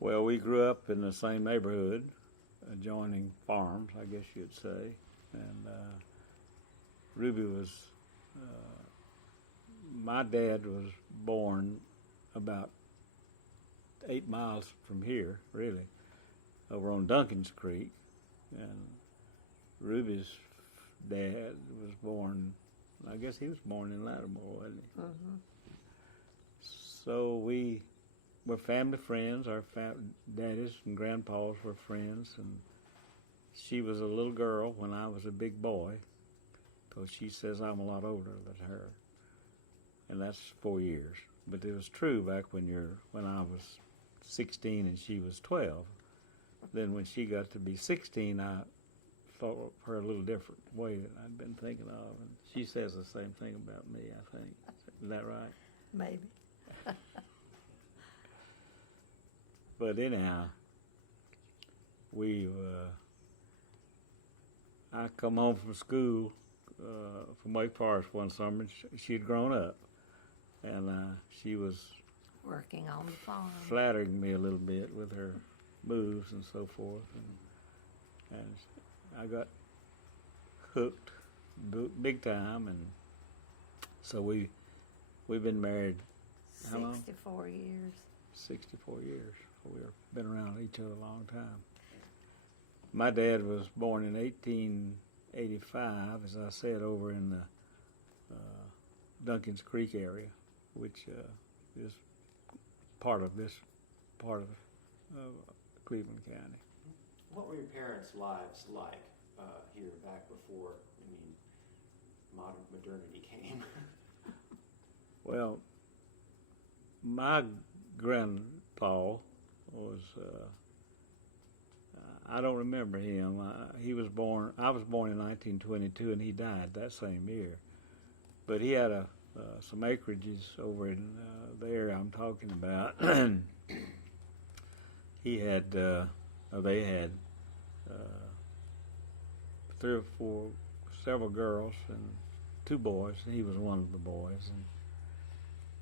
Well, we grew up in the same neighborhood, adjoining farms, I guess you'd say. And Ruby was, my dad was born about 8 miles from here, really, over on Duncan's Creek. And Ruby's dad was born, I guess he was born in Lattimore, wasn't he? Mm-hmm. So we were family friends. Our daddies and grandpas were friends, and she was a little girl when I was a big boy, because she says I'm a lot older than her, and that's 4 years. But it was true back when I was 16 and she was 12. Then when she got to be 16, I thought of her a little different way than I'd been thinking of, and she says the same thing about me, I think. Is that right? Maybe. But anyhow, I come home from school from Wake Forest one summer. And she had grown up, and she was Working on the farm. flattering me a little bit with her moves and so forth, and I got hooked big time, and so we've been married how long? 64 years. 64 years. We've been around each other a long time. My dad was born in 1885, as I said, over in the Duncan's Creek area, which is part of Cleveland County. What were your parents' lives like here back before, modernity came? Well, my grandpa was, I don't remember him. I was born in 1922, and he died that same year. But he had some acreages over in the area I'm talking about. They had several girls and 2 boys. He was one of the boys, and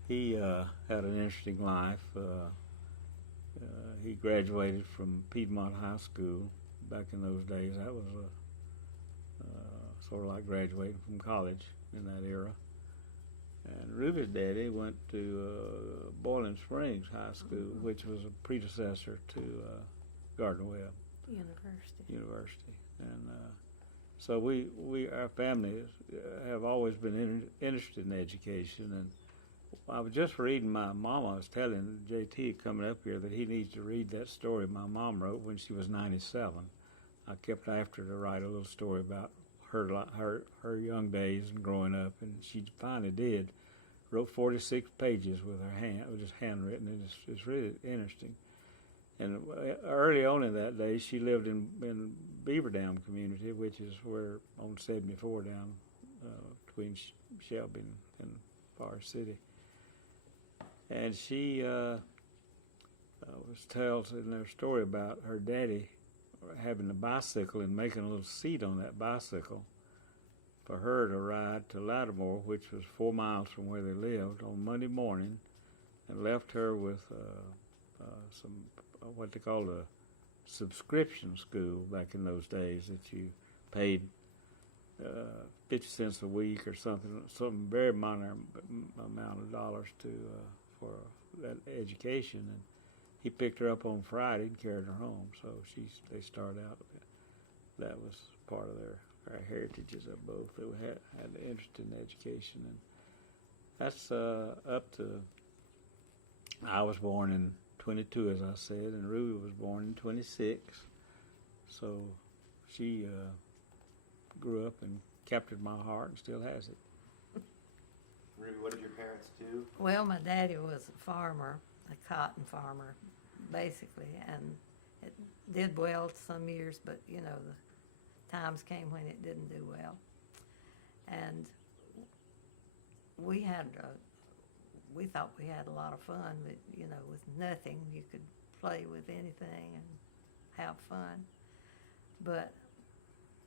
he had an interesting life. He graduated from Piedmont High School back in those days. That was sort of like graduating from college in that era. And Ruby's daddy went to Boiling Springs High School, which was a predecessor to Gardner Webb University. And so our families have always been interested in education. And I was just reading, my mama was telling JT coming up here that he needs to read that story my mom wrote when she was 97. I kept after her to write a little story about her young days and growing up, and she finally did. Wrote 46 pages with her hand, just handwritten, and it's really interesting. And early on in that day, she lived in Beaver Dam community, which is where on 74 down between Shelby and Forest City. And she tells in their story about her daddy having a bicycle and making a little seat on that bicycle for her to ride to Lattimore, which was 4 miles from where they lived, on Monday morning, and left her with some what they called a subscription school back in those days, that you paid 50 cents a week or something very minor amount of dollars for that education. And he picked her up on Friday and carried her home. So they started out. That was part of their heritages of both. They had an interest in education, and that's up to. I was born in 22, as I said, and Ruby was born in 26. So she grew up and captured my heart and still has it. Ruby, what did your parents do? Well, my daddy was a farmer, a cotton farmer, basically, and it did well some years, but, the times came when it didn't do well. And we thought we had a lot of fun, but, with nothing, you could play with anything and have fun. But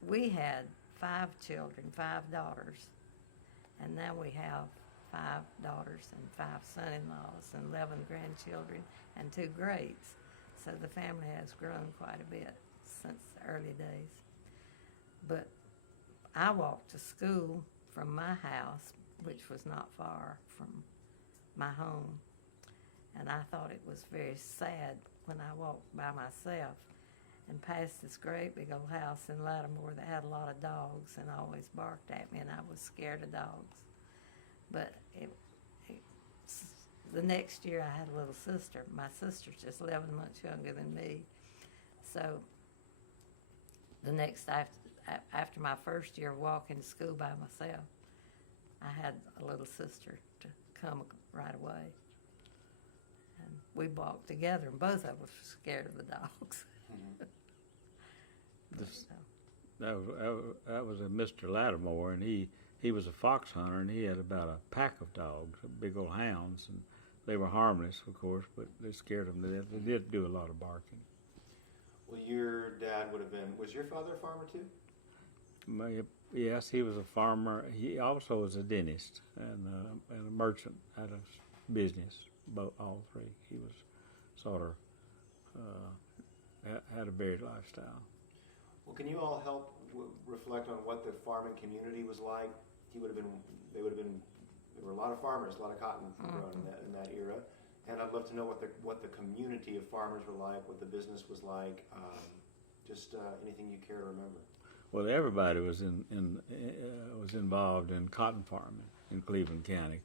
we had 5 children, 5 daughters, and now we have 5 daughters and 5 son-in-laws and 11 grandchildren and 2 greats. So the family has grown quite a bit since the early days. But I walked to school from my house, which was not far from my home. And I thought it was very sad when I walked by myself and passed this great big old house in Lattimore that had a lot of dogs and always barked at me, and I was scared of dogs. But the next year I had a little sister. My sister's just 11 months younger than me. So the next, after my first year walking to school by myself, I had a little sister to come right away. And we walked together, and both of us were scared of the dogs. That was a Mr. Lattimore, and he was a fox hunter, and he had about a pack of dogs, big old hounds, and they were harmless, of course, but they scared them to death. They did do a lot of barking. Well, your dad would have been, was your father a farmer too? Yes, he was a farmer. He also was a dentist and a merchant, had a business, both all three. He was sort of had a varied lifestyle. Well, can you all help reflect on what the farming community was like? There were a lot of farmers, a lot of cotton grown in that era, and I'd love to know what the community of farmers were like, what the business was like, just anything you care to remember. Well, everybody was was involved in cotton farming in Cleveland County.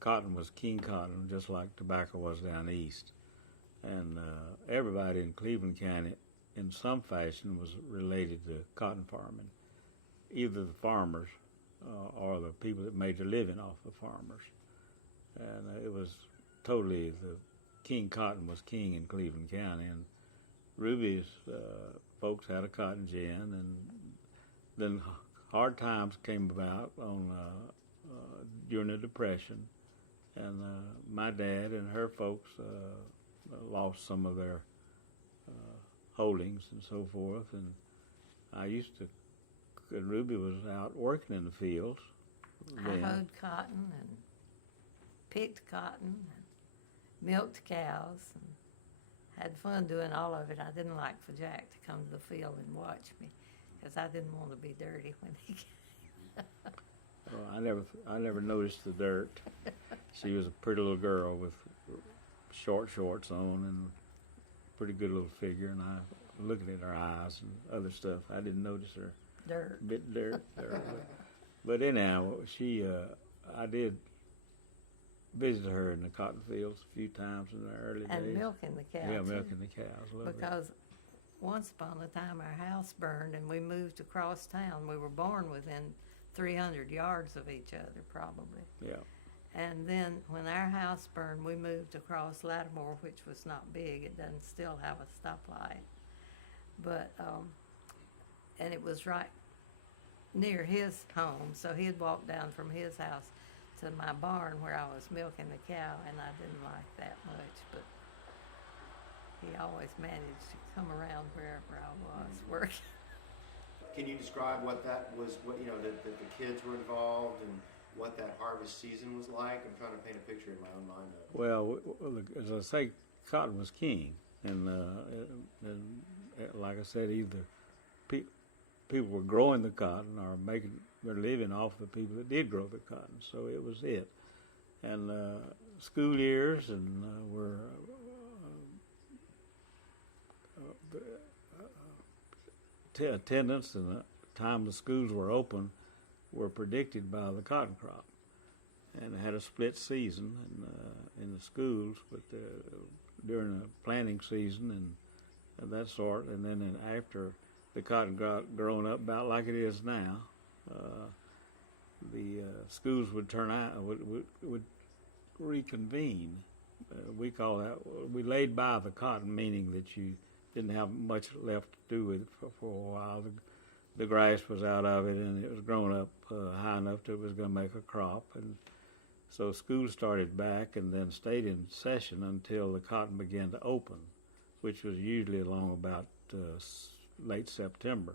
Cotton was king cotton, just like tobacco was down east, and everybody in Cleveland County, in some fashion, was related to cotton farming. Either the farmers or the people that made their living off the farmers, and it was totally the king cotton was king in Cleveland County, and Ruby's folks had a cotton gin, and then hard times came about during the Depression, and my dad and her folks lost some of their holdings and so forth, and Ruby was out working in the fields. I hoed cotton and picked cotton and milked cows and had fun doing all of it. I didn't like for Jack to come to the field and watch me because I didn't want to be dirty when he came. Well, I never noticed the dirt. She was a pretty little girl with short shorts on and pretty good little figure, and I looking at her eyes and other stuff. I didn't notice her Dirt. bit dirt there. But anyhow, I did visit her in the cotton fields a few times in the early days. And milking the cows. Yeah, too. milking the cows. Lovely. Because once upon a time our house burned and we moved across town. We were born within 300 yards of each other, probably. Yeah. And then when our house burned, we moved across Lattimore, which was not big. It doesn't still have a stoplight. But, and it was right near his home. So he'd walk down from his house to my barn where I was milking the cow, and I didn't like that much. But he always managed to come around wherever I was working. Can you describe what that was, that the kids were involved and what that harvest season was like? I'm trying to paint a picture in my own mind of it. Well, as I say, cotton was king, and like I said, either people were growing the cotton or making their living off the people that did grow the cotton. So it was it, and school years and were attendance and the time the schools were open were predicted by the cotton crop, and it had a split season in the schools, but during the planting season and that sort, and then after the cotton got grown up about like it is now, the schools would turn out would reconvene. We call that, we laid by the cotton, meaning that you didn't have much left to do with it for a while. The grass was out of it, and it was grown up high enough that it was going to make a crop. And so school started back and then stayed in session until the cotton began to open, which was usually along about late September.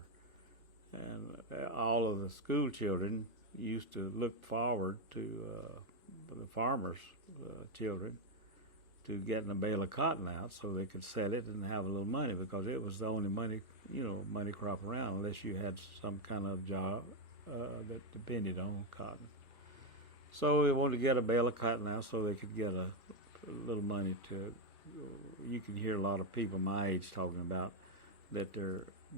And all of the school children used to look forward to the farmers' children to getting a bale of cotton out so they could sell it and have a little money, because it was the only money, money crop around, unless you had some kind of job that depended on cotton. So they wanted to get a bale of cotton out so they could get a little money to. You can hear a lot of people my age talking about that they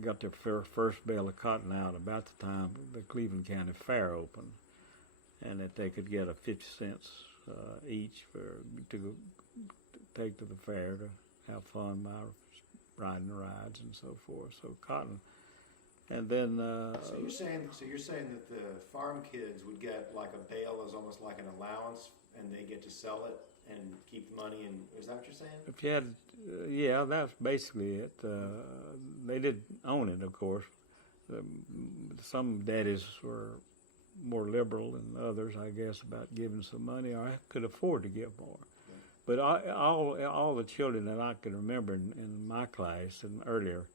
got their first bale of cotton out about the time the Cleveland County Fair opened, and that they could get a 50 cents each to take to the fair to have fun by riding the rides and so forth. So cotton, and then. So you're saying that the farm kids would get like a bale as almost like an allowance, and they get to sell it and keep the money. And is that what you're saying? If you had, yeah, that's basically it. They didn't own it, of course. Some daddies were more liberal than others, I guess, about giving some money, or could afford to give more. But all the children that I can remember in my class and earlier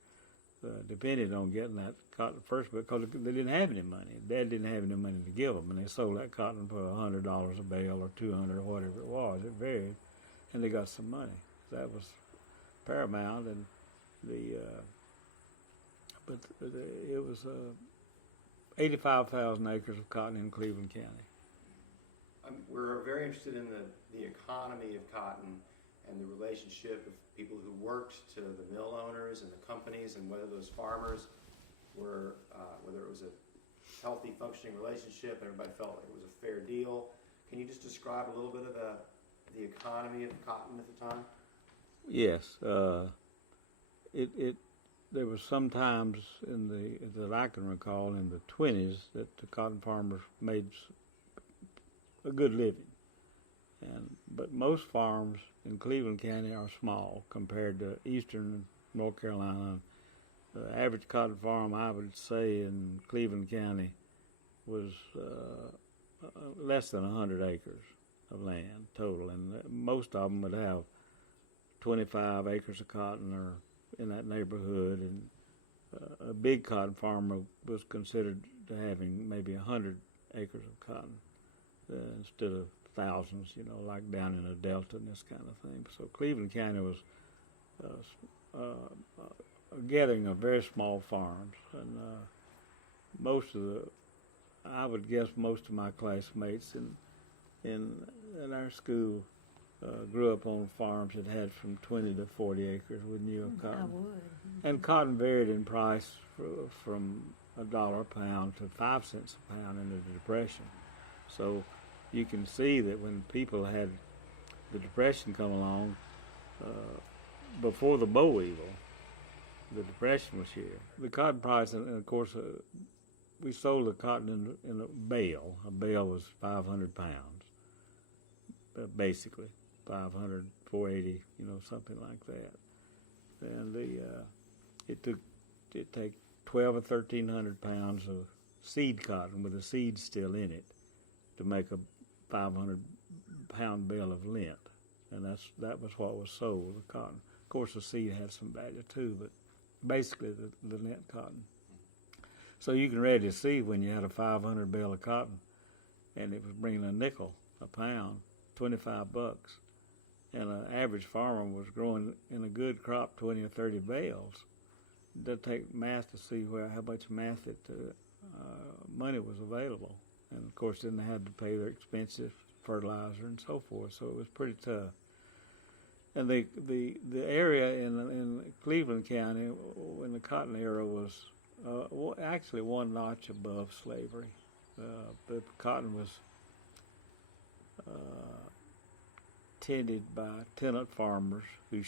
depended on getting that cotton first, because they didn't have any money. Dad didn't have any money to give them, and they sold that cotton for $100 a bale or $200 or whatever it was. It varied, and they got some money. That was paramount, and it was 85,000 acres of cotton in Cleveland County. We're very interested in the economy of cotton and the relationship of people who worked to the mill owners and the companies, and whether those farmers were, whether it was a healthy, functioning relationship and everybody felt like it was a fair deal. Can you just describe a little bit of the economy of cotton at the time? Yes. There was some times that I can recall in the 20s that the cotton farmers made a good living. But most farms in Cleveland County are small compared to eastern North Carolina. The average cotton farm, I would say, in Cleveland County was less than 100 acres of land total, and most of them would have 25 acres of cotton or in that neighborhood, and a big cotton farmer was considered to having maybe 100 acres of cotton instead of thousands, like down in the Delta and this kind of thing. So Cleveland County was gathering of very small farms, and I would guess most of my classmates in our school grew up on farms that had from 20 to 40 acres with new cotton. I would. And cotton varied in price from $1 a pound to 5 cents a pound in the Depression. So you can see that when people had the Depression come along, before the boll weevil, the Depression was here. The cotton price, and of course, we sold the cotton in a bale. A bale was 500 pounds, basically. 500, 480, something like that. And it take 12 or 1,300 pounds of seed cotton with the seed still in it to make a 500-pound bale of lint, and that was what was sold, the cotton. Of course, the seed had some value too, but basically the lint cotton. So you can ready to see when you had a 500 bale of cotton, and it was bringing a nickel a pound, $25. And an average farmer was growing in a good crop 20 or 30 bales. It doesn't take math to see how much math money was available. And of course, then they had to pay their expensive fertilizer and so forth. So it was pretty tough. And the area in Cleveland County in the cotton era was actually one notch above slavery. The cotton was tended by tenant farmers who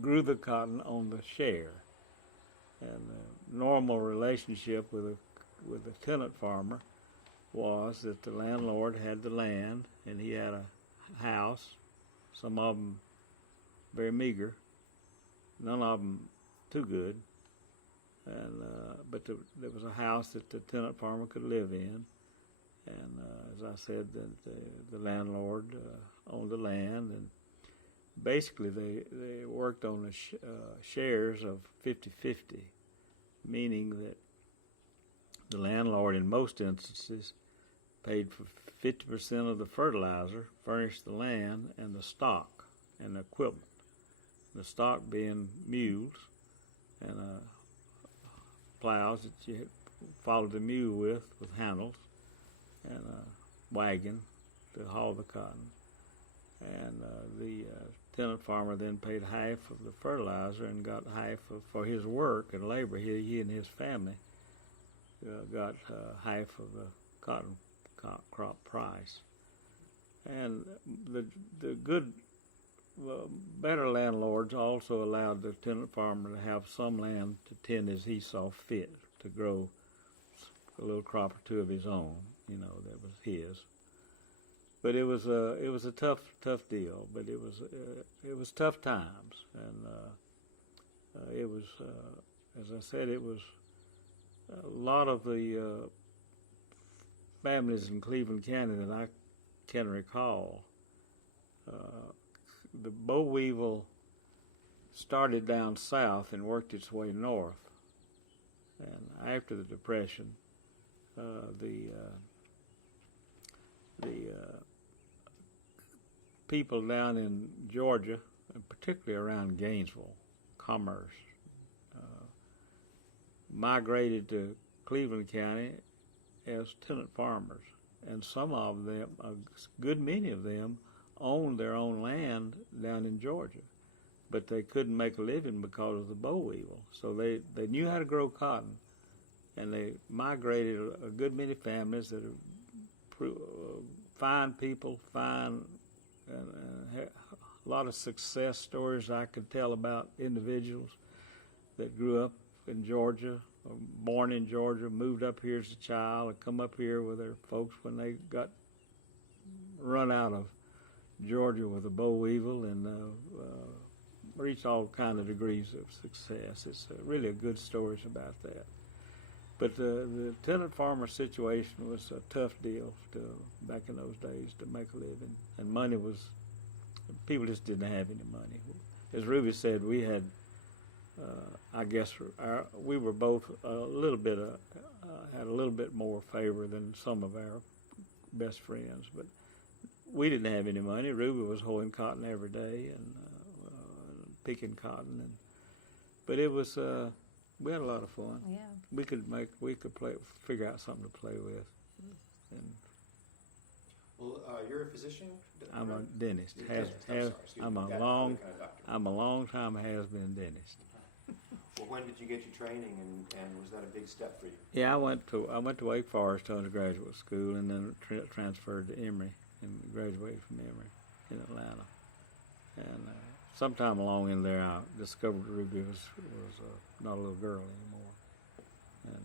grew the cotton on the share. And the normal relationship with a tenant farmer was that the landlord had the land and he had a house, some of them very meager, none of them too good, and but there was a house that the tenant farmer could live in. And as I said, the landlord owned the land, and basically they worked on the shares of 50-50, meaning that the landlord in most instances paid for 50% of the fertilizer, furnished the land and the stock and the equipment. The stock being mules and plows that you followed the mule with handles, and a wagon to haul the cotton. And the tenant farmer then paid half of the fertilizer and got half for his work and labor. He and his family got half of the cotton crop price. And the good, better landlords also allowed the tenant farmer to have some land to tend as he saw fit, to grow a little crop or two of his own, that was his. But it was a tough deal. But it was tough times, and it was, as I said, it was a lot of the families in Cleveland County that I can recall. The boll weevil started down south and worked its way north, and after the Depression, the people down in Georgia, and particularly around Gainesville, Commerce, migrated to Cleveland County as tenant farmers, and some of them, a good many of them, owned their own land down in Georgia, but they couldn't make a living because of the boll weevil. So they knew how to grow cotton, and they migrated a good many families that are fine people, and a lot of success stories I could tell about individuals that grew up in Georgia, or born in Georgia, moved up here as a child, and come up here with their folks when they got run out of Georgia with a boll weevil, and reached all kind of degrees of success. It's really a good stories about that. But the tenant farmer situation was a tough deal back in those days to make a living, and money was, people just didn't have any money. As Ruby said, we had, I guess, we were both a little bit, had a little bit more favor than some of our best friends, but we didn't have any money. Ruby was hoeing cotton every day and picking cotton, but it was, we had a lot of fun. Yeah. We could figure out something to play with. And Well, you're a physician? I'm a dentist. I'm a long time has-been dentist. Well, when did you get your training, and was that a big step for you? Yeah, I went to Wake Forest undergraduate school, and then transferred to Emory and graduated from Emory in Atlanta. And sometime along in there, I discovered Ruby was not a little girl anymore, and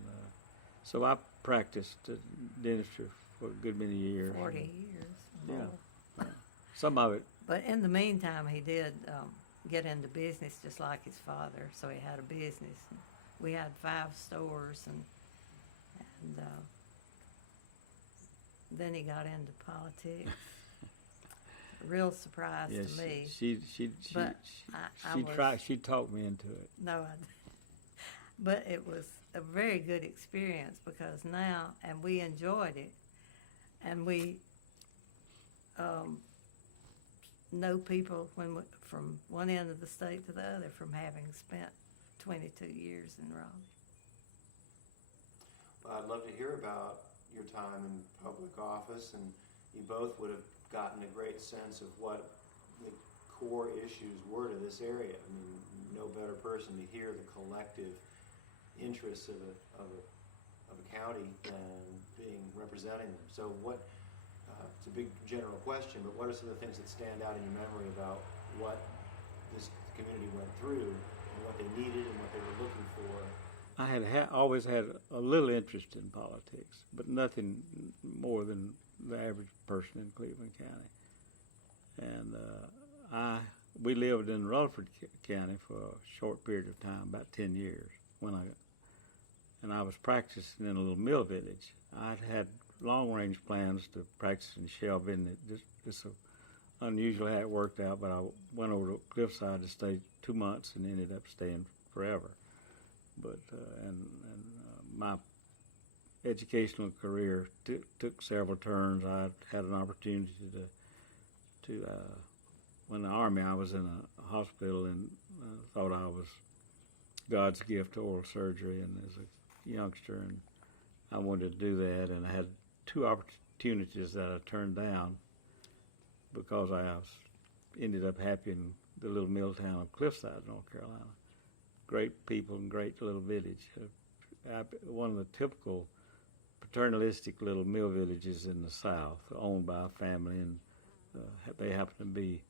so I practiced dentistry for a good many years. 40 years. Yeah. Some of it. But in the meantime, he did get into business just like his father. So he had a business. We had 5 stores, and then he got into politics. Real surprise to me. She talked me into it. No, but it was a very good experience because now, and we enjoyed it, and we know people from one end of the state to the other from having spent 22 years in Raleigh. Well, I'd love to hear about your time in public office, and you both would have gotten a great sense of what the core issues were to this area. I mean, no better person to hear the collective interests of a county than representing them. So what, it's a big general question, but what are some of the things that stand out in your memory about what this community went through and what they needed and what they were looking for? I had always had a little interest in politics, but nothing more than the average person in Cleveland County. And we lived in Rutherford County for a short period of time, about 10 years, and I was practicing in a little mill village. I'd had long-range plans to practice in Shelby, and it's unusual how it worked out, but I went over to Cliffside to stay 2 months and ended up staying forever. But my educational career took several turns. I had an opportunity to when in the Army, I was in a hospital and thought I was God's gift to oral surgery, and as a youngster, and I wanted to do that, and I had two opportunities that I turned down because ended up happy in the little mill town of Cliffside, North Carolina. Great people and great little village. One of the typical paternalistic little mill villages in the South, owned by a family, and they happened to be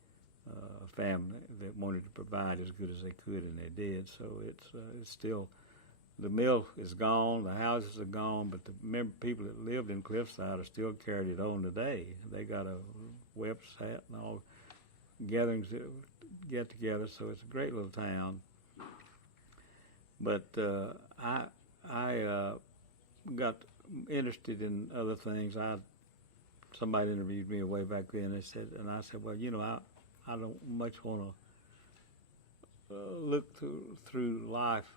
a family that wanted to provide as good as they could, and they did. So it's still, the mill is gone, the houses are gone, but the people that lived in Cliffside are still carried it on today. They got a website and all gatherings that get together, so it's a great little town. But I got interested in other things. Somebody interviewed me way back then. And I said, well, I don't much want to look through life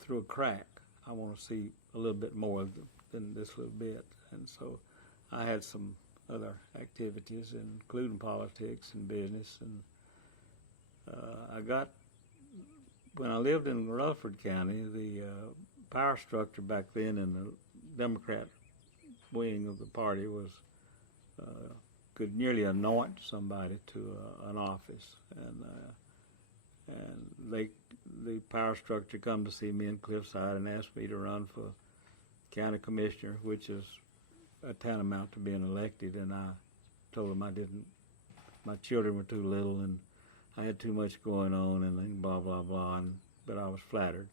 through a crack. I want to see a little bit more than this little bit. And so I had some other activities, including politics and business. And when I lived in Rutherford County, the power structure back then in the Democrat wing of the party was could nearly anoint somebody to an office, and the power structure come to see me in Cliffside and asked me to run for county commissioner, which is a tantamount to being elected, and I told them I didn't. My children were too little, and I had too much going on, and then blah blah blah. But I was flattered.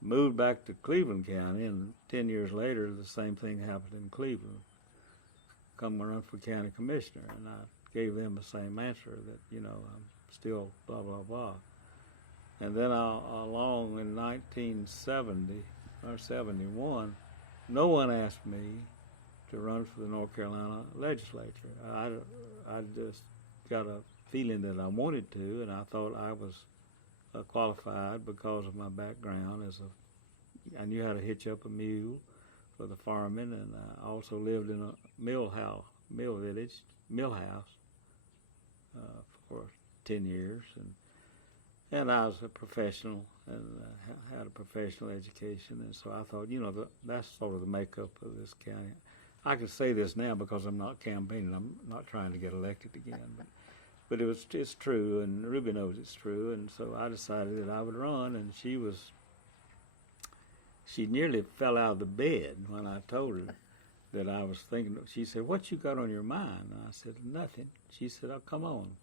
Moved back to Cleveland County, and 10 years later, the same thing happened in Cleveland. Come and run for county commissioner, and I gave them the same answer that I'm still blah blah blah. And then along in 1970 or 71, no one asked me to run for the North Carolina legislature. I just got a feeling that I wanted to, and I thought I was qualified because of my background I knew how to hitch up a mule for the farming, and I also lived in a mill house for 10 years, and I was a professional and had a professional education, and so I thought, that's sort of the makeup of this county. I can say this now because I'm not campaigning. I'm not trying to get elected again, but it's true, and Ruby knows it's true, and so I decided that I would run, and she nearly fell out of the bed when I told her that I was thinking. She said, "What you got on your mind?" And I said, "Nothing." She said, "Oh, come on."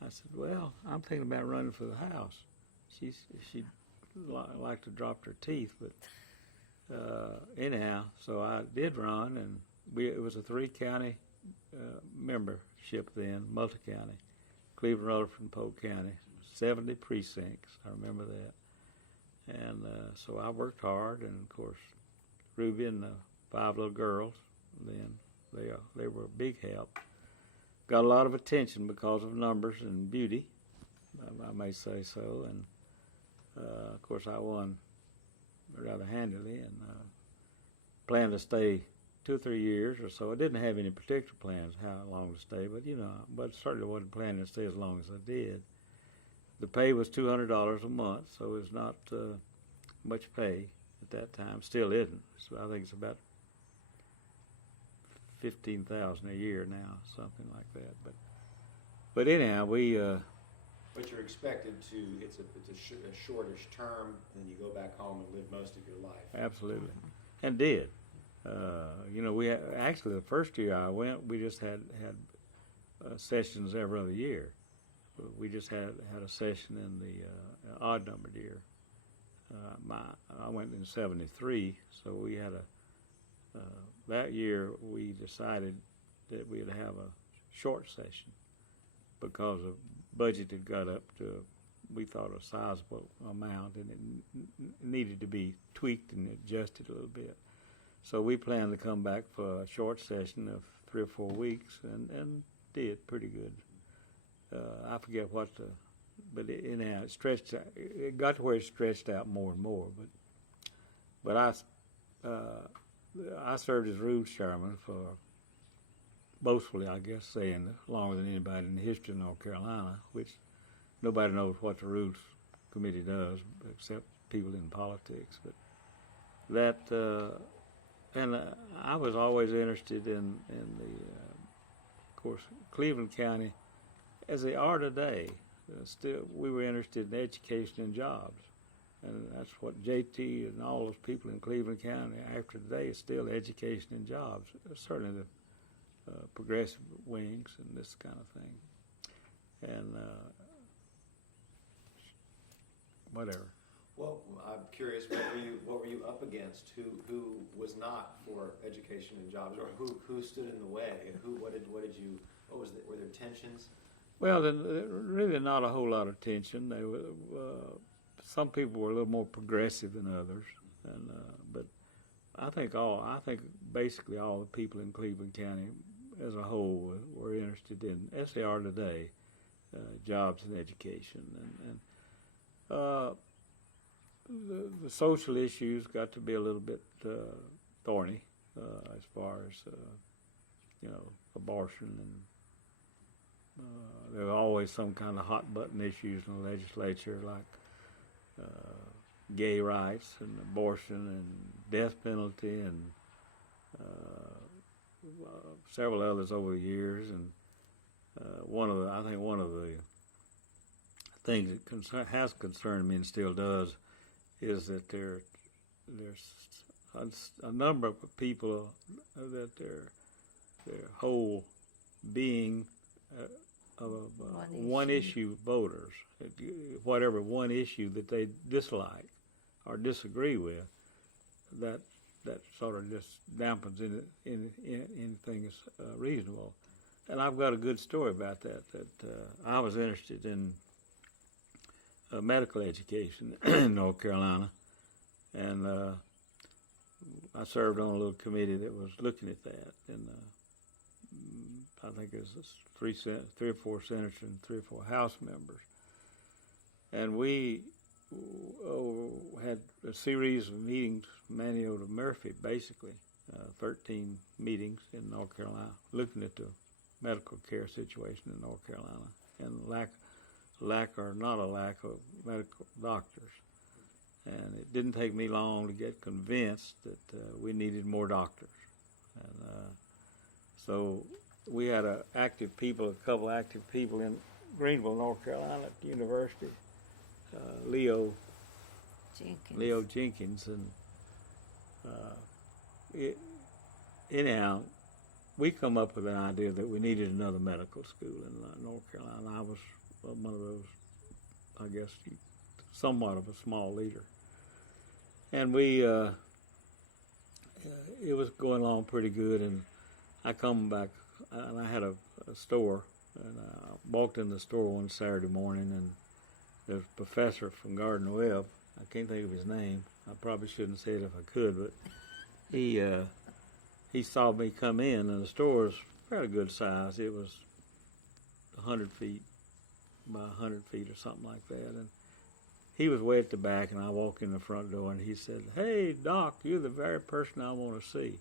I said, "Well, I'm thinking about running for the House." She liked to drop her teeth, but anyhow, so I did run, and it was a 3-county membership then, multi-county, Cleveland, Rutherford, and Polk County, 70 precincts. I remember that. And so I worked hard, and of course, Ruby and the 5 little girls, then they were a big help. Got a lot of attention because of numbers and beauty, I may say so, and of course I won rather handily, and planned to stay 2 or 3 years or so. I didn't have any particular plans how long to stay, but certainly wasn't planning to stay as long as I did. The pay was $200 a month, so it's not much pay at that time. Still isn't. So I think it's about $15,000 a year now, something like that. But anyhow, we. But you're expected to. It's a shortish term, and you go back home and live most of your life. Absolutely, and did. We actually the first year I went, we just had sessions every other year. We just had a session in the odd numbered year. I went in '73, so we had that year we decided that we'd have a short session because the budget had got up to, we thought, a sizable amount, and it needed to be tweaked and adjusted a little bit. So we planned to come back for a short session of 3 or 4 weeks, and did pretty good. I forget but anyhow, it got to where it stretched out more and more. But I I served as rules chairman for, boastfully, I guess, saying longer than anybody in the history of North Carolina, which nobody knows what the rules committee does except people in politics. But that, and I was always interested in the, of course, Cleveland County, as they are today. Still, we were interested in education and jobs. And that's what JT and all those people in Cleveland County after today is still education and jobs. Certainly the progressive wings and this kind of thing. And whatever. Well, I'm curious, what were you up against? Who was not for education and jobs, or who stood in the way? Were there tensions? Well, really not a whole lot of tension. They were, some people were a little more progressive than others, and but I think basically all the people in Cleveland County as a whole were interested in, as they are today, jobs and education, and the social issues got to be a little bit thorny as far as abortion, and there were always some kind of hot button issues in the legislature, like gay rights and abortion and death penalty and several others over the years. And I think one of the things that has concerned me and still does is that there's a number of people that their whole being of one issue voters, whatever one issue that they dislike or disagree with, that sort of just dampens anything that's reasonable. And I've got a good story about that. I was interested in medical education in North Carolina, and I served on a little committee that was looking at that, and I think it was three or four senators and 3 or 4 House members, and we had a series of meetings, manual to Murphy, basically 13 meetings in North Carolina, looking at the medical care situation in North Carolina and lack or not a lack of medical doctors. And it didn't take me long to get convinced that we needed more doctors. And so we had a couple active people in Greenville, North Carolina at the university, Leo Jenkins, and anyhow, we come up with an idea that we needed another medical school in North Carolina. I was one of those, I guess, somewhat of a small leader. And we, it was going along pretty good, and I come back, and I had a store, and I walked in the store one Saturday morning, and there's a professor from Gardner Webb, I can't think of his name, I probably shouldn't say it if I could, but he saw me come in, and the store was fairly good size. It was 100 feet by 100 feet or something like that, and he was way at the back, and I walked in the front door, and he said, "Hey, Doc, you're the very person I want to see.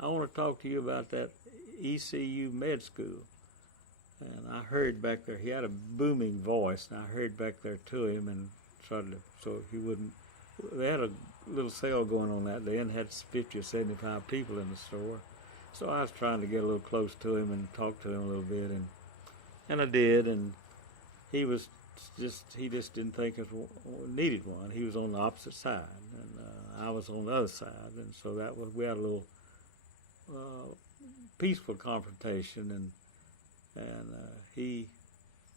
I want to talk to you about that ECU med school." And I hurried back there. He had a booming voice, and I hurried back there to him and tried to, so he wouldn't. They had a little sale going on that day and had 50 or 75 people in the store. So I was trying to get a little close to him and talk to him a little bit, and I did, and he just didn't think it needed one. He was on the opposite side, and I was on the other side, and so we had a little peaceful confrontation, and he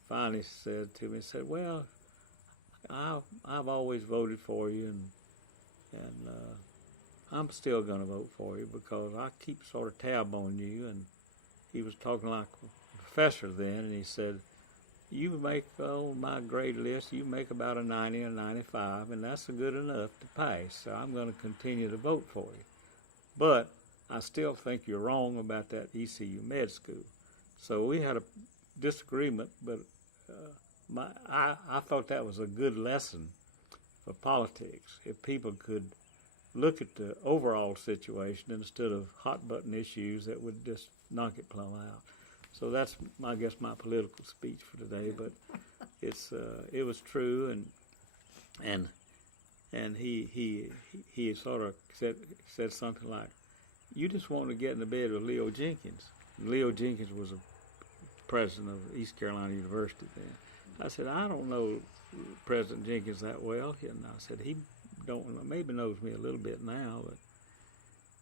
finally said to me, "Well, I've always voted for you, and I'm still going to vote for you because I keep sort of tab on you." And he was talking like a professor then, and he said, "You make on my grade list, you make about a 90 or 95, and that's good enough to pass. So I'm going to continue to vote for you. But I still think you're wrong about that ECU med school." So we had a disagreement, but I thought that was a good lesson for politics. If people could look at the overall situation instead of hot button issues that would just knock it plumb out. So that's, I guess, my political speech for today. But it was true, and he sort of said something like, "You just want to get in the bed with Leo Jenkins." Leo Jenkins was a president of East Carolina University then. I said, "I don't know President Jenkins that well," and I said, "He maybe knows me a little bit now,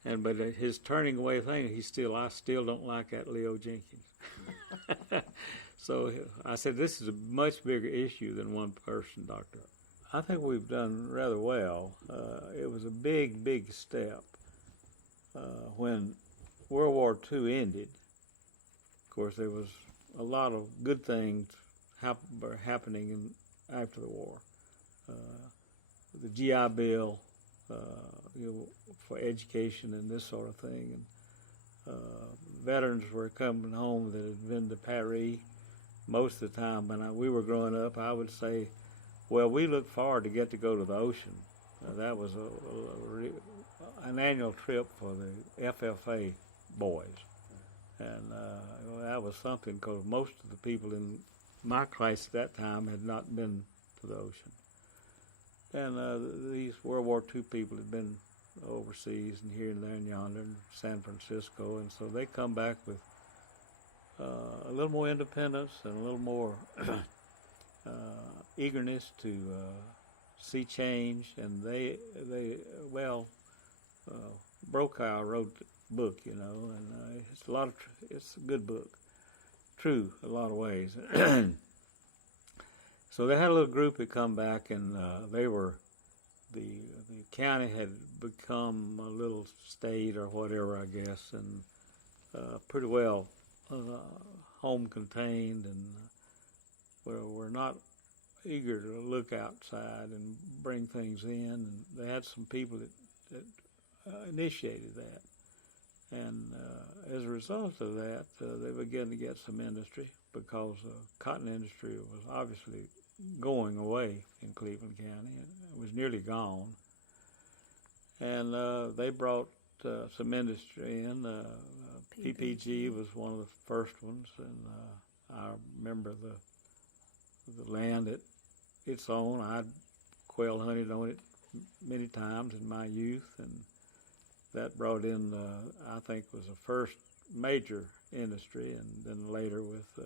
but his turning away thing, I still don't like that Leo Jenkins." So I said, "This is a much bigger issue than one person, Doctor." I think we've done rather well. It was a big step when World War II ended. Of course, there was a lot of good things happening after the war. The GI Bill, for education and this sort of thing, and veterans were coming home that had been to Paris. Most of the time when we were growing up, I would say, well, we looked forward to get to go to the ocean. That was an annual trip for the FFA boys. And that was something, because most of the people in my class at that time had not been to the ocean. And these World War II people had been overseas and here and there and yonder in San Francisco, and so they come back with a little more independence and a little more eagerness to see change. And Brokaw wrote the book, and it's a good book, true in a lot of ways. So they had a little group that come back, and the county had become a little state or whatever, I guess, and pretty well home contained, and we're not eager to look outside and bring things in. And they had some people that initiated that, and as a result of that, they began to get some industry, because the cotton industry was obviously going away in Cleveland County. It was nearly gone, and they brought some industry in. PPG was one of the first ones, and I remember the land that it's on. I'd quail hunted on it many times in my youth, and that brought in, I think, was the first major industry, and then later with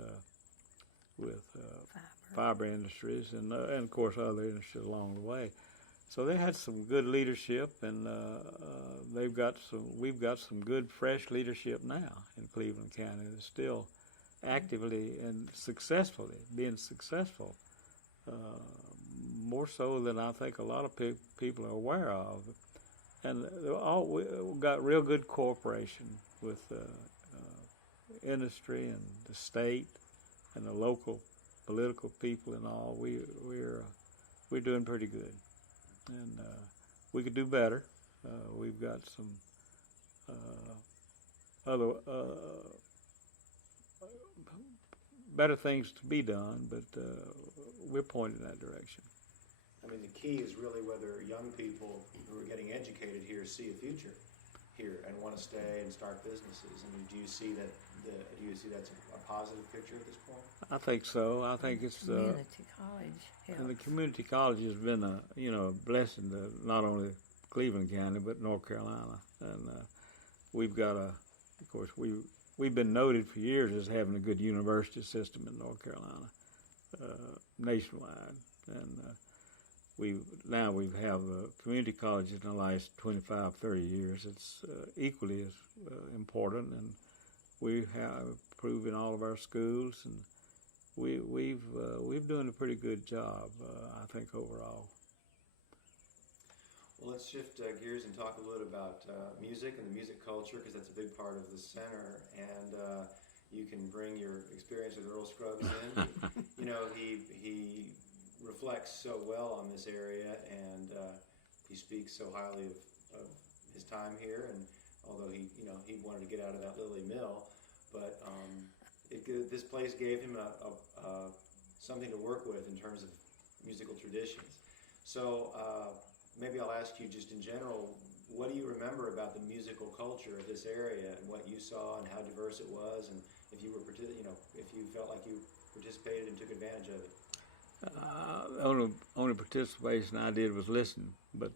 fiber industries, and of course other industries along the way. So they had some good leadership, and we've got some good fresh leadership now in Cleveland County that's still actively and successfully being successful, more so than I think a lot of people are aware of. And we got real good cooperation with industry and the state and the local political people and all. We're doing pretty good, and we could do better. We've got some other better things to be done, but we're pointing in that direction. I mean, the key is really whether young people who are getting educated here see a future here and want to stay and start businesses. I mean, do you see that's a positive picture at this point? I think so. I think it's Community college helps. And the community college has been a blessing to not only Cleveland County but North Carolina. And we've got of course, we've been noted for years as having a good university system in North Carolina, nationwide. And we have community colleges in the last 25, 30 years. It's equally as important, and we have improved in all of our schools, and we've doing a pretty good job, I think, overall. Well, let's shift gears and talk a little about music and the music culture, because that's a big part of the center, and you can bring your experience with Earl Scruggs in. He reflects so well on this area, and he speaks so highly of his time here. And although he wanted to get out of that Lily Mill, but this place gave him something to work with in terms of musical traditions. So maybe I'll ask you, just in general, what do you remember about the musical culture of this area and what you saw and how diverse it was, and if you were, if you felt like you participated and took advantage of it? Only participation I did was listen, but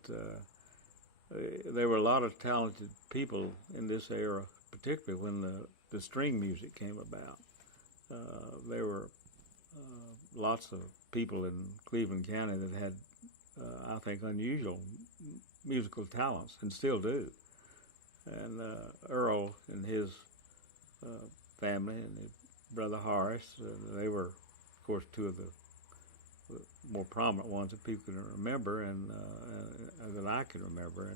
there were a lot of talented people in this era, particularly when the string music came about. There were lots of people in Cleveland County that had, I think, unusual musical talents, and still do. And Earl and his family and his brother Horace, they were, of course, two of the more prominent ones that people can remember, and that I can remember.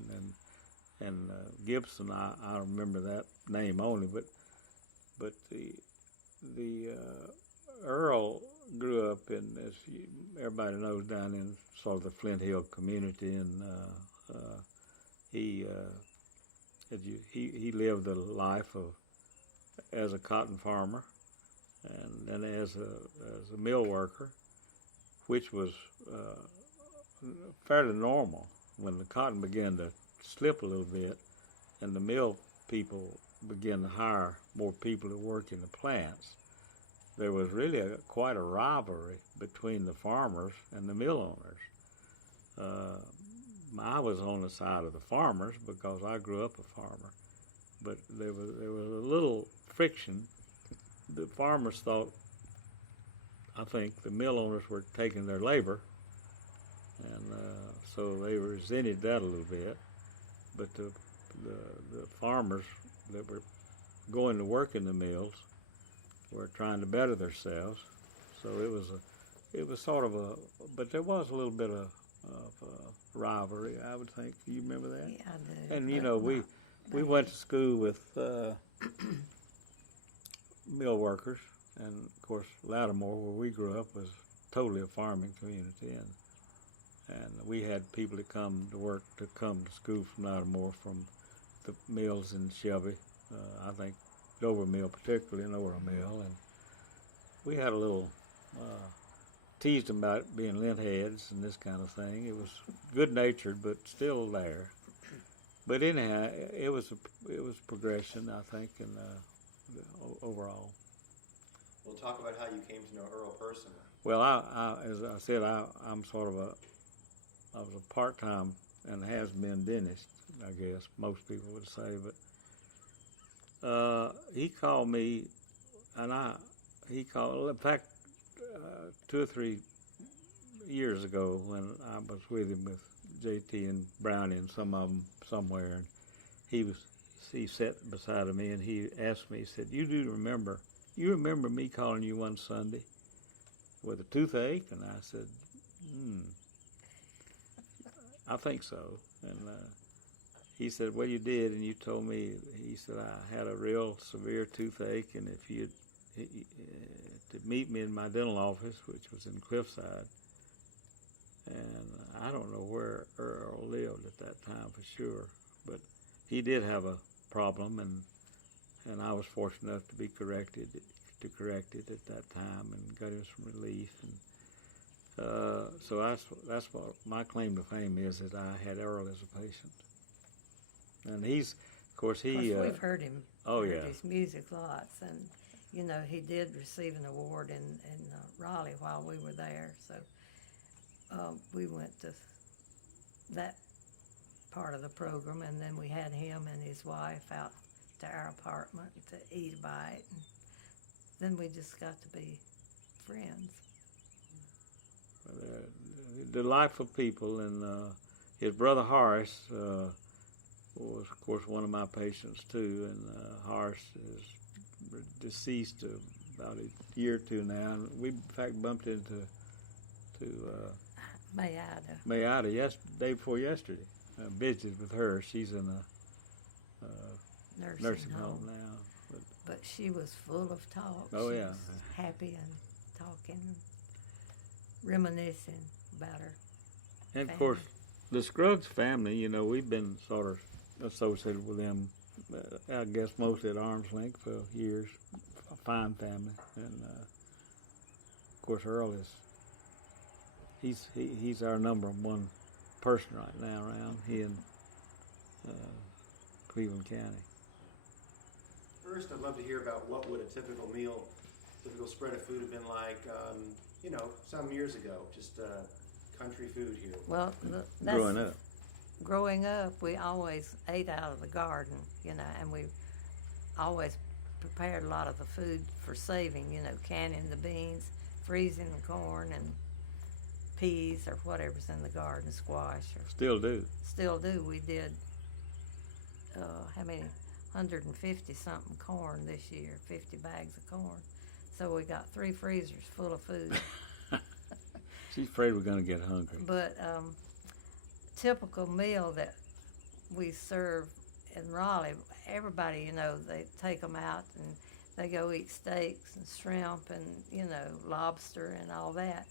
And Gibson, I remember that name only, but the Earl grew up in, as everybody knows, down in sort of the Flint Hill community, and he lived a life as a cotton farmer, and then as a mill worker, which was fairly normal when the cotton began to slip a little bit, and the mill people began to hire more people to work in the plants. There was really quite a rivalry between the farmers and the mill owners. I was on the side of the farmers because I grew up a farmer, but there was a little friction. The farmers thought, I think, the mill owners were taking their labor, and so they resented that a little bit. But the farmers that were going to work in the mills were trying to better themselves. So it was sort of but there was a little bit of rivalry, I would think. Do you remember that? Yeah, I do. And we went to school with mill workers, and of course Lattimore, where we grew up, was totally a farming community, and we had people that come to school from Lattimore, from the mills in Shelby, I think Dover Mill, particularly Nora Mill, and we had a little teased them about being lint heads and this kind of thing. It was good-natured, but still there. But anyhow, it was progression, I think, in overall. We'll talk about how you came to know Earl personally. Well, as I said, I'm sort of I was a part-time and has-been dentist, I guess most people would say, but he called me, and in fact, 2 or 3 years ago when I was with him with JT and Brownie and some of them somewhere, and he sat beside me and he asked me, he said, you remember me calling you one Sunday with a toothache? And I said, I think so. And he said, well, you did, and you told me, he said, I had a real severe toothache, and if you'd to meet me in my dental office, which was in Cliffside, and I don't know where Earl lived at that time for sure, but he did have a problem, and I was fortunate enough to be correct it at that time and got him some relief. And so that's what my claim to fame is, that I had Earl as a patient. And he's, of course, we've heard him. Oh, yeah. His music lots, and he did receive an award in Raleigh while we were there. So we went to that part of the program, and then we had him and his wife out to our apartment to eat a bite, and then we just got to be friends. Delightful people, and his brother Horace was, of course, one of my patients too, and Horace is deceased about a year or two now, and we in fact bumped into Mayada day before yesterday. Visited with her. She's in a nursing home now. But she was full of talk. Oh, she yeah. was happy and talking, reminiscing about her And family. of course, the Scruggs family, we've been sort of associated with them, I guess mostly at arm's length for years. A fine family. And of course, Earl he's our number one person right now around. He Cleveland County. First, I'd love to hear about what would a typical meal, typical spread of food have been like, some years ago, just country food here. Well, that's, Growing up, we always ate out of the garden, and we always prepared a lot of the food for saving, canning the beans, freezing the corn and peas or whatever's in the garden, squash. Still do. Still do. We did, how many, 150 something corn this year, 50 bags of corn. So we got 3 freezers full of food. She's afraid we're going to get hungry. But typical meal that we serve in Raleigh, everybody, they take them out and they go eat steaks and shrimp and, lobster and all that.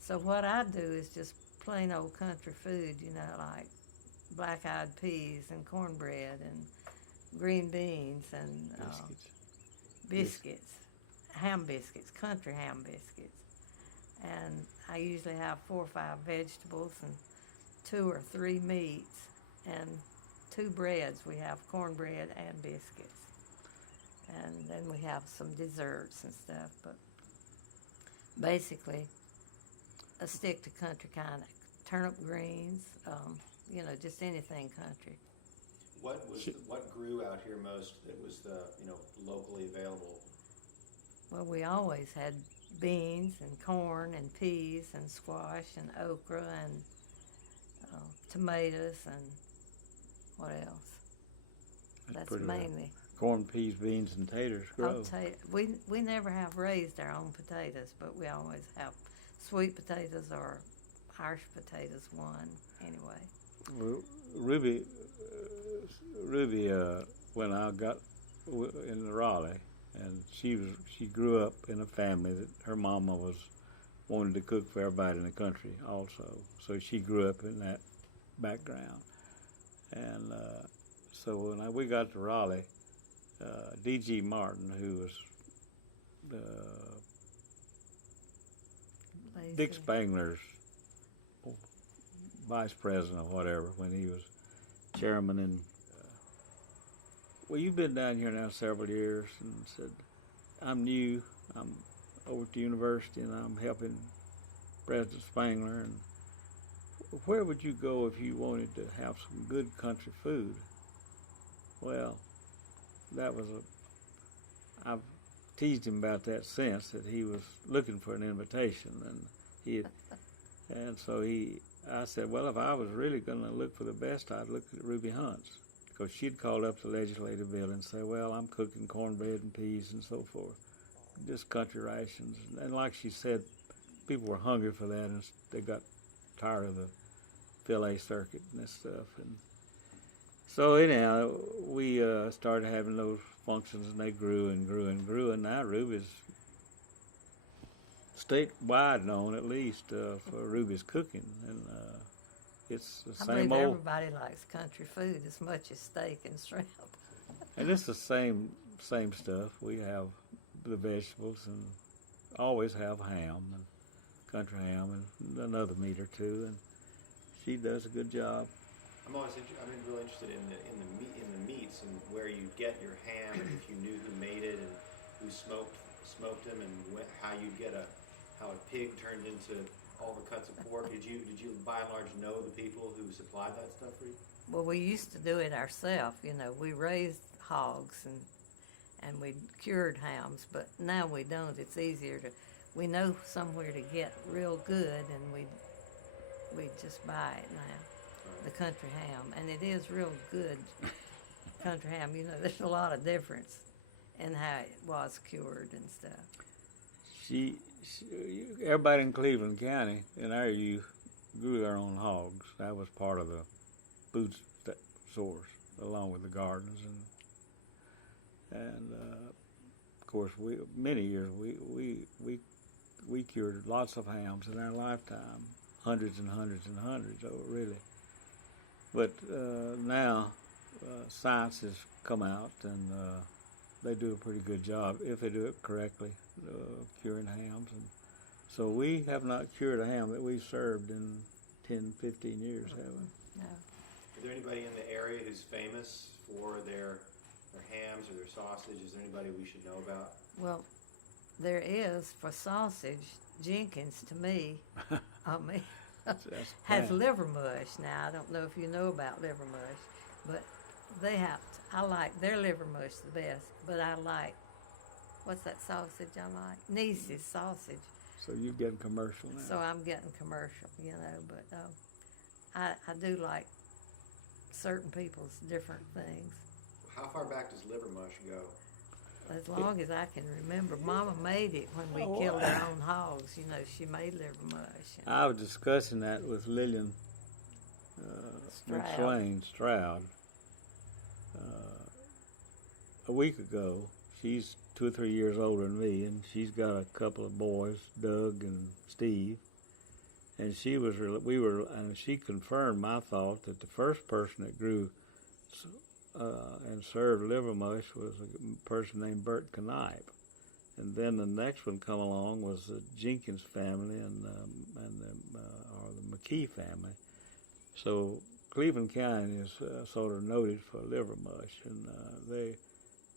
So what I do is just plain old country food, like black-eyed peas and cornbread and green beans and biscuits, ham biscuits, country ham biscuits. And I usually have 4 or 5 vegetables and 2 or 3 meats and 2 breads. We have cornbread and biscuits. And then we have some desserts and stuff. But basically, a stick to country kind of turnip greens, just anything country. What grew out here most that was locally available? Well, we always had beans and corn and peas and squash and okra and tomatoes and what else? That's mainly. Corn, peas, beans, and taters grow. We never have raised our own potatoes, but we always have sweet potatoes or Irish potatoes one anyway. Well, Ruby, when I got in Raleigh, and she grew up in a family that her mama wanted to cook for everybody in the country also. So she grew up in that background. And so when we got to Raleigh, D.G. Martin, who was Dick Spangler's vice president or whatever when he was chairman, and you've been down here now several years, and said, I'm new, I'm over at the university and I'm helping President Spangler, and where would you go if you wanted to have some good country food? Well, I've teased him about that since, that he was looking for an invitation, and so I said, well, if I was really going to look for the best, I'd look at Ruby Hunt's, because she'd call up the legislative bill and say, well, I'm cooking cornbread and peas and so forth, just country rations. And like she said, people were hungry for that, and they got tired of the filet circuit and this stuff. And so anyhow, we started having those functions, and they grew and grew and grew, and now Ruby's statewide known, at least, for Ruby's cooking, and it's the same I believe old. Everybody likes country food as much as steak and shrimp. And it's the same stuff. We have the vegetables, and always have ham and country ham and another meat or two, and she does a good job. I'm really interested in the meats and where you get your ham, and if you knew who made it and who smoked them, and how a pig turned into all the cuts of pork. Did you by and large know the people who supplied that stuff for you? Well, we used to do it ourselves. We raised hogs and we cured hams, but now we don't. It's easier we know somewhere to get real good, and we just buy it now, the country ham, and it is real good country ham. There's a lot of difference in how it was cured and stuff. Everybody in Cleveland County in our youth grew their own hogs. That was part of the food source, along with the gardens, and of course many years we cured lots of hams in our lifetime, hundreds and hundreds and hundreds. Oh, really? But now science has come out, and they do a pretty good job if they do it correctly, curing hams. And so we have not cured a ham that we served in 10, 15 years, have we? No. Is there anybody in the area who's famous for their hams or their sausage? Is there anybody we should know about? Well, there is for sausage. Jenkins, to me, That's has fine. liver mush. Now I don't know if you know about liver mush, but they have. I like their liver mush the best. But I like what's that sausage I like? Niece's sausage. So you're getting commercial now. So I'm getting commercial, you know. But I do like certain people's different things. How far back does liver mush go? As long as I can remember, Mama made it when we killed our own hogs. You know, she made liver mush. And I was discussing that with Lillian McSwain Stroud a week ago. She's 2 or 3 years older than me, and she's got a couple of boys, Doug and Steve. And she confirmed my thought that the first person that grew and served liver mush was a person named Bert Knipe. And then the next one come along was the Jenkins family and the McKee family. So Cleveland County is sort of noted for liver mush, and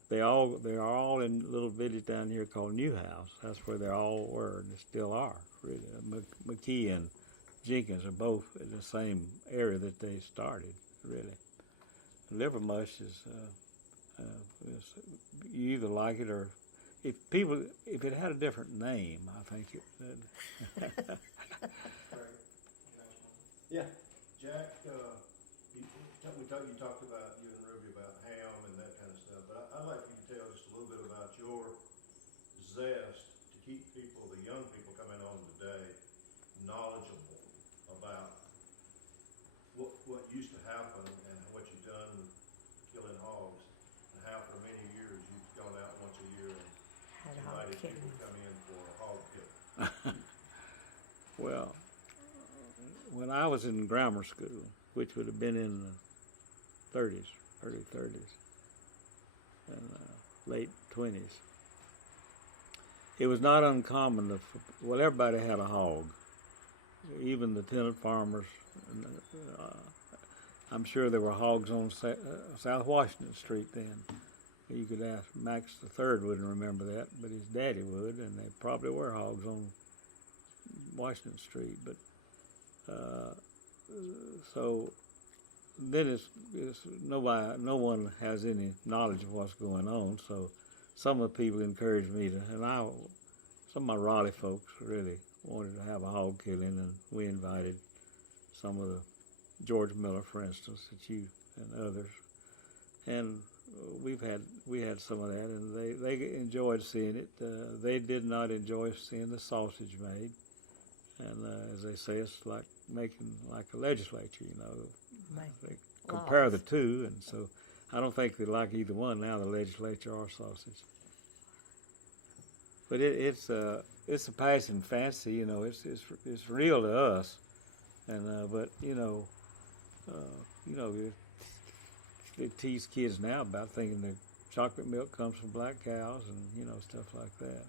they are all in a little village down here called Newhouse. That's where they all were, and they still are. Really, McKee and Jenkins are both in the same area that they started. Really, liver mush is you either like it or if it had a different name, I think it would. Yeah. Jack, you talked about you and Ruby about ham and that kind of stuff, but I'd like for you to tell just a little bit about your zest to keep people, the young people coming on today, knowledgeable about what used to happen and what you've done with killing hogs, and how for many years you've gone out once a year and had hog invited people to kittens. come in for a hog kill. Well, when I was in grammar school, which would have been in the 30s, early 30s, and late 20s, it was not uncommon well, everybody had a hog, even the tenant farmers. I'm sure there were hogs on South Washington Street then. You could ask Max III wouldn't remember that, but his daddy would, and there probably were hogs on Washington Street. But so then it's no one has any knowledge of what's going on. So some of the people encouraged me to, and some of my Raleigh folks really wanted to have a hog killing, and we invited some of the George Miller, for instance, that you and others, and we had some of that, and they enjoyed seeing it. They did not enjoy seeing the sausage made, and as they say, it's like making like a legislature, you know. They compare the two, and so I don't think they like either one now, the legislature or sausage. But it's a passing fancy, you know. It's real to us, and but you know, they tease kids now about thinking that chocolate milk comes from black cows and stuff like that.